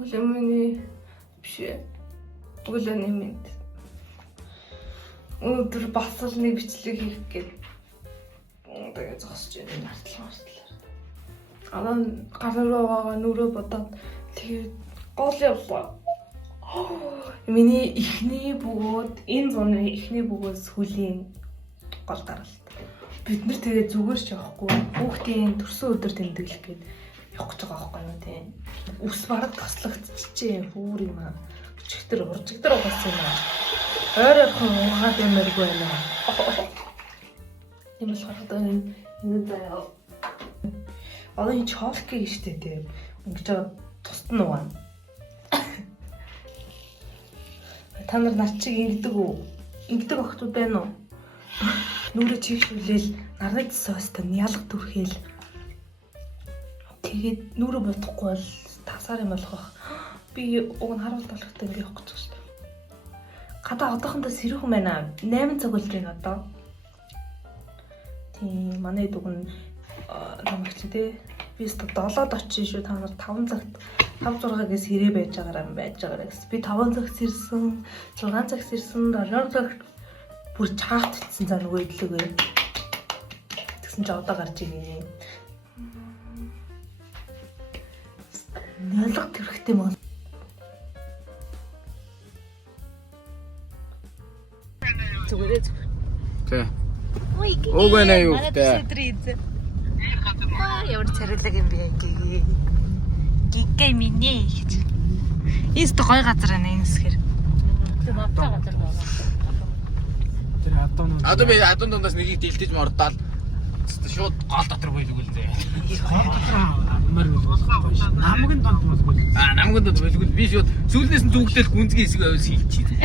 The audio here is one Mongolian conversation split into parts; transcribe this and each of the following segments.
Өглөөний биш. Өглөөний мэд. Өнөөдөр бас л нэг бичлэг хийх гээд тэгээд зогсож байна. Мартлаа. Аа гараа нүрөө бодоод тэгээд гол явлаа. Миний ихний бөгөөд энэ зуны ихний бөгөөс хүлийн гол гаралт. Бид нар тэгээд зүгээр ч явахгүй. Хүүхдийн төрсөн өдөр тэмдэглэх гээд явах гэж байгаа байхгүй юу тийм. Үс бараг таслагдчихжээ хүүр юм аа. Өчигдөр уржигдөр угаасан юм аа. Ойрхон угаад юмэргүй байна. Ийм болохоор одоо энэ заяа. Одоо энэ чолки гэжтэй тийм. Ингэж тусад нь угаана. Та нар нар чиг ингэдэг үү? Ингэдэг охтууд байна уу? Нүрэ чигшүүлээл нарны цостой ялах түрхээл. Тэгээд нүрэ бодохгүй бол тасаар юм болох. Би уг нь харуул толготой ингэ явах гэж байна шүү дээ. Гадаа одоохондоо сэрүүхэн байна. 8 цаг болж байна одоо. Тийм манай дүүг нь намайг чи тий. Би өстө 7-д очив шүү. Та нар 5 цагт 5-6-аас хэрэг байж байгаараа гэсэн. Би 5 цагт ирсэн, 6 цагт ирсэн, 7 цагт бүр чаат утсан за нөгөө идлэгээ. Тэгсэн чи одоо гарч ирээ. Нялга төрхтэй мөн. Зүгээрээ зүг. Тэ. Уугаа наа юу гэдэг. Ямар царилэг юм бэ гээ. Гигэ миний гэж. Эст гой газар байна энэ хэсгэр. Тэр мавтай газар байна. Тэр одоо би адуун дундаас нэгийг дэлтэж мордоод шууд гол дотор байлгүй л дээ. Гол дотор амар байлгүй шүү. Намгийн донд байлгүй. Намгийн донд байлгүй. Би шууд сүүлнээс нь зүгдэл гүнзгий хэсэг авс хийчихээ.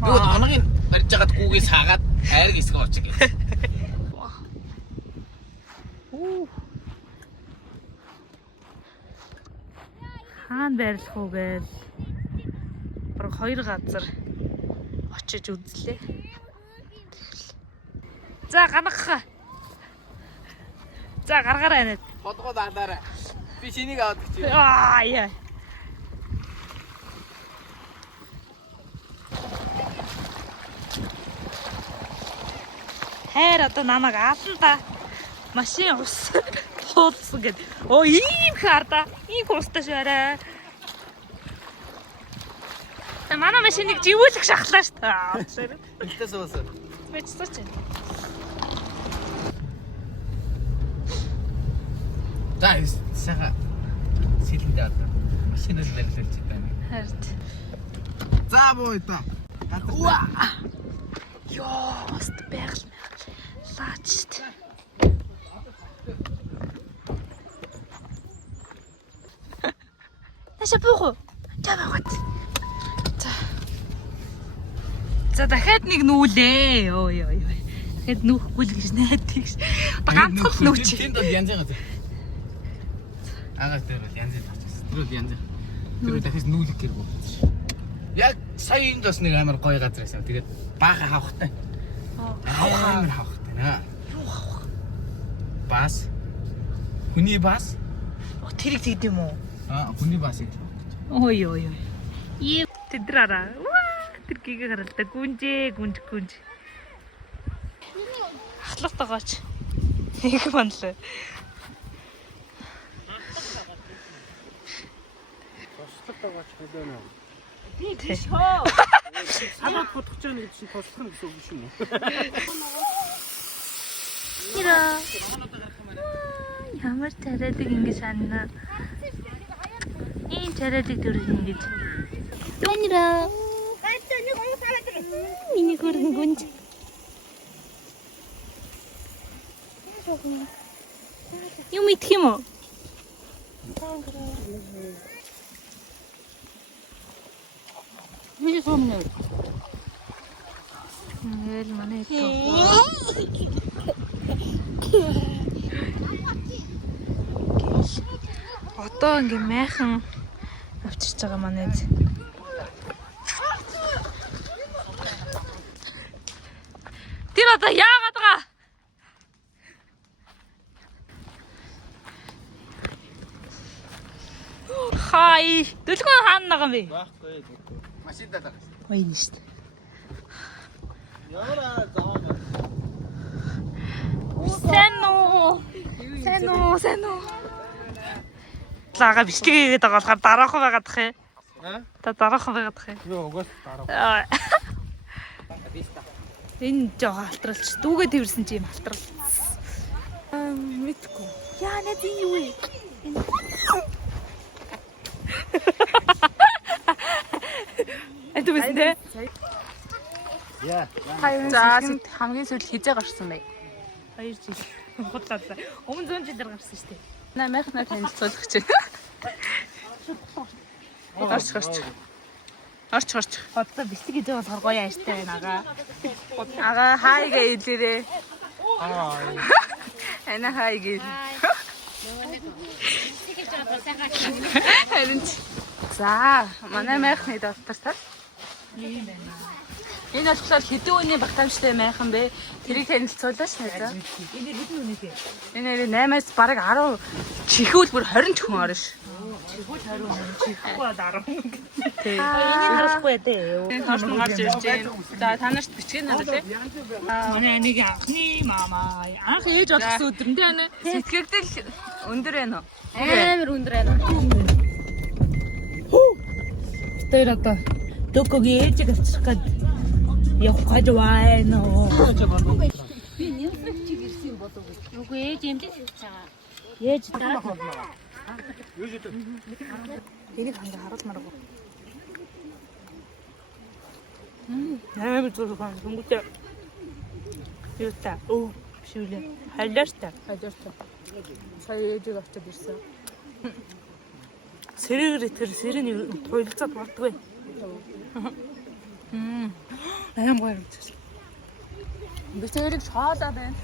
Тэгвэл оногийн барьж хагаад гүүгээс хаагаад хайрг хэсэг орчих гээ. Хаан байрлах уу гээл. Бараг 2 газар очиж үзлээ. За ганах. За гаргаарай нэ. Бодгоо даалаарай. Би чинийг аваад гэж байна. Аа яа. Хайр одоо намайг аална да. Машин ус туулсан гэд. Оо ийм харда. Ийм хустай шаарай. Та манай машиныг живүүлэх шахлаа шүү дээ. Бэлтээ суусаа. Бэцсэж байна. Дайс сага сэлэндээ одоо машинаас барилж байна. Хард. За боо та. Уа. Ёо, ост байгаль. Лаачт. Наша буху. Чавагт. За дахиад нэг нүүлээ. Йоо. Дахиад нүүхгүй л гэж найддаг ш. Одоо ганцхан л нүүч. Тэнд бол янз байгаа. Агаас дээр бол янз тавьчихсан. Тэр бол янз. Тэр дахиад нүүлэх гэргүй. Яг сая энд бас нэг амар гоё газар байсан. Тэгээд баахан хавхтай. Амар хавхтай наа. Юу хавх? Бас. Хүний бас. Тэрийг тэгд юм уу? Хүний бас гэж. Ой. Ийм тэдраараа. Тэр гигэ гаралтай гүнжээ. Ахлах тагаач. Их манлаа. Туслах тагаач хэлээ нөө. Би тийш хоо. Салаад бодох гэж байгаа чинь туслах гэсэн үг шүү дээ. Нира. Ямар тариадаг ингэ санана. Ийм тариадаг дүрх ингэж. Нира. Миний хөргөн гүнж. Юм идэх юм уу? Миний сумнэр. Эл манай ito. Одоо ингэ майхан авчирч байгаа манай. Тэр одоо яагаад байгаа? Хай. Дүлгэн хаана байгаа юм бэ? Байхгүй. Машин дээр. Баян шүү дээ. Яваа заваа. Сайн уу. Лага бичлэг хийгээд байгаа болохоор дараахан байгаад тах юм. Та дараахан байгаад тах юм. Юу угаас дараа. Энэ жоо алтралч. Дүүгээ тэрсэн чи юм алтрал. Мэдгүй. Яа нэг юу вэ? Это биз дээ. Яа. За хамгийн сүүлд хизээ гарсан бай. 2 жил. Худлаа. Өмнө 100 жилээр гарсан шүү дээ. Намайхнаа танилцуулах гэж байна. Орч. Хотлоо бэлтэг идэх болохоор гоё ааштай байна ага. Ага хай гээ илэрээ. Ана хай гээ. За манай майхны доктор та. Энэ байна. Энэ болохоор хэдэн үний багтаамжтай майхан бэ? Тэрийг танилцуулаач нэ. Энэ хэдэн үнийг вэ? Энэ 8-аас бараг 10 чихүүл бүр 20 ч хүн орно ш. Чихүүл 20 хүн чихгүй 10. Тий. Энийг харахгүй яа дээ. Энэ хаш гарч ирж байна. За та нарт бичгийг харуулъя. Манай нэг анхны мамаа. Анх ээж болсон өдрөндөө ана. Сэтгэгдэл өндөр байна уу? Амар өндөр байна. Тэр одоо докогийн ээжийг авчих гээд явах гэж байна. Би нэмсэг чиг ирсэн болов уу? Үгүй ээж юм л хийж байгаа. Ээж даа. Энийг хандаа харуулмаар гоо. Амар зүрхэн сүнгүүтэй. Юу та? Оо, шивлээ. Халиартай. Сая ээжийг авчаад ирсэн. Сэрэг тэр сэрэний туйлцаад бардгүй. Аям гоё юм чи. Би тэрийг шаалаа байна.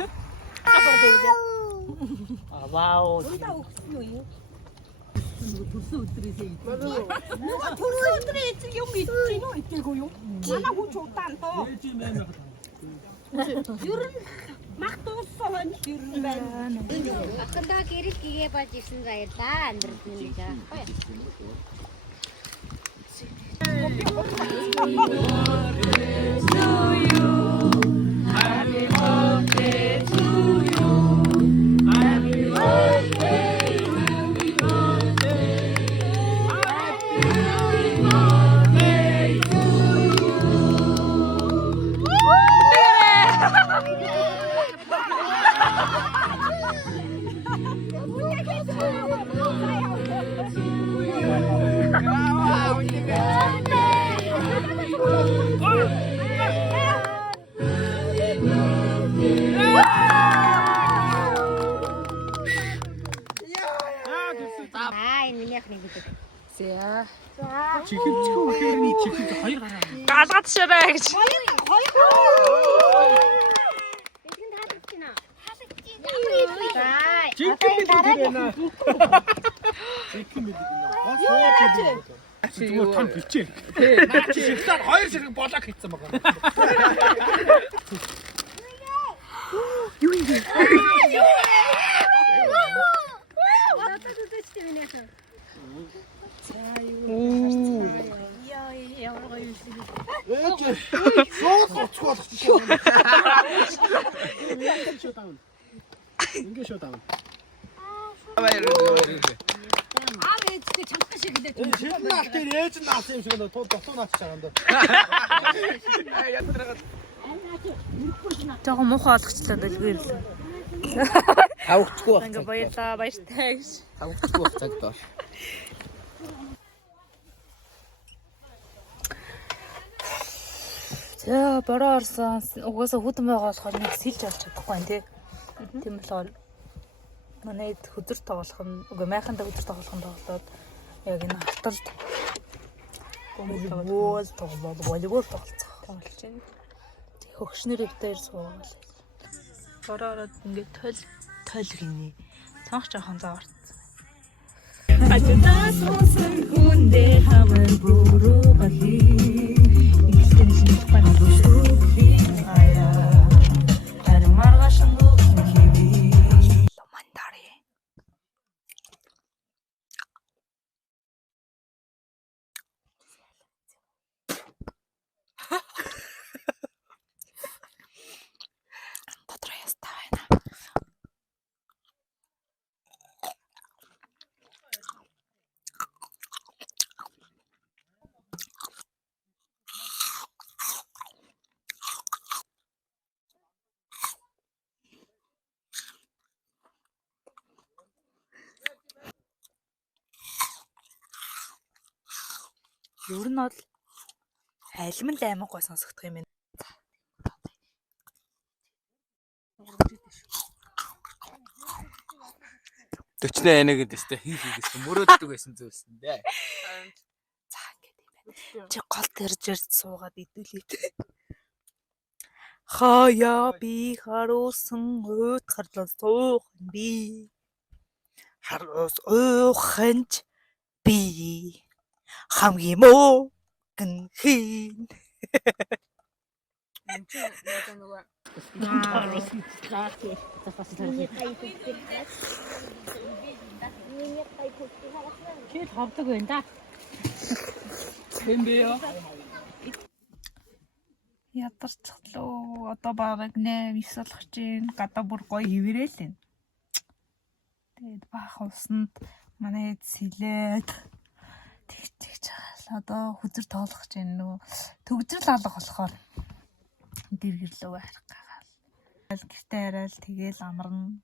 Вау. Төрсөн өдрөөсөө ий. Нөгөө төрсөн өдрөөс юм ичээгөө юу? Манай хүн ч удаан тоо. Ер нь мах дууссан ер нь байна. Акандаа гэрэл гээгээ баж ирсэн баярлаа. Амьдрал минь жаа. За. Чихвчгүй үхэрний чихвч 2 гараа. Галгат ширээ гэж. Чихвч байна. Чихвч байна. Зүгээр том бичээ. Наа чи шигтаар 2 сэрэг болоо хийцэн байгаа. Юу юм бэ? Надад үдчихтэй минь яхан. Ээж шууд оцгоо болчихсон. Ингээ шууд аав. Аа ээжтэй чамтай шиг хэлээд. Шилэн наалт дээр ээж наалт юм шиг л тул дотоо наалт чагаанд. Жого муухай олгочлоо дэлгэр л. Тавчгүй баг. Ингээ баярлаа баяртай гэж. Тавчгүй баг цаг доош. За бороо орсон. Угаасаа хүдэн байгаа болохоор нэг сэлж авч чадахгүй байна тий. Тийм болохоор манай хөдөр тоглох нь үгүй майхандаа хөдөр тоглох нь тоглоод яг энэ халтард волейбол тоглоод волейбол тоглоцох болж байна. Хөгшнөрөө битээр суугаад. Бороо ороод ингээ тойл гинэ. Цонх жоохон зааварт. Ажидаа суусан хүндээ хамар бүрүү гали. Игсэн чинь панагуш. Ер нь бол алим л аймаг гой сонсогдох юм байна. Төчнээ янаа гэдэг тест хийхээс мөрөөддөг байсан зүйлсэн дээ. За ингээд юм байна. Чи гол тэрж ирж суугаад идүүлээ. Хаяа би харуулсан уйтгарлал суухан би. Харуус ууханч би. Хамгийн муу гэн хийн. Чи хавдаг байна да. Хэмбэё. Ядарчлоо. Одоо бараг 8 9 болох чинь гадаа бүр гоё хөвөрөөл энэ. Тэгээд баах усанд манай хэд сэлээд тэгж байгаа л одоо хүзэр тоолох чинь нөгөө төгжрөл алга болохоор дэргэрлөө харах гал. Гэртээ арайл тэгээл амарна.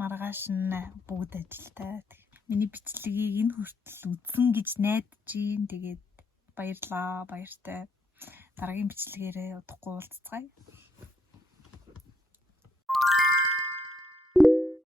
Маргааш нь бүгд ажилтаа. Миний бичлэгийг энэ хүртэл үзсэн гэж найдаж юм. Тэгээд баярлаа, баяртай. Дараагийн бичлэгээрээ удахгүй уулзцгаая.